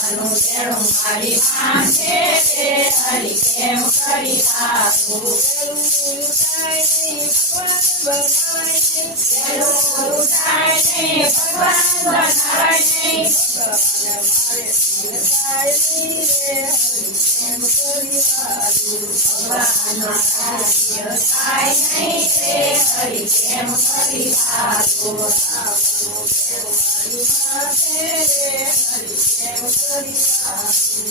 રામનું તેડું મારી માંગે રે હરી કેમ કરી થાય નહીં ભગવાન બનાવાય નહીં ભગવાનનો કાર્ય થાય નહીં રે હરી કેમ કરી સારું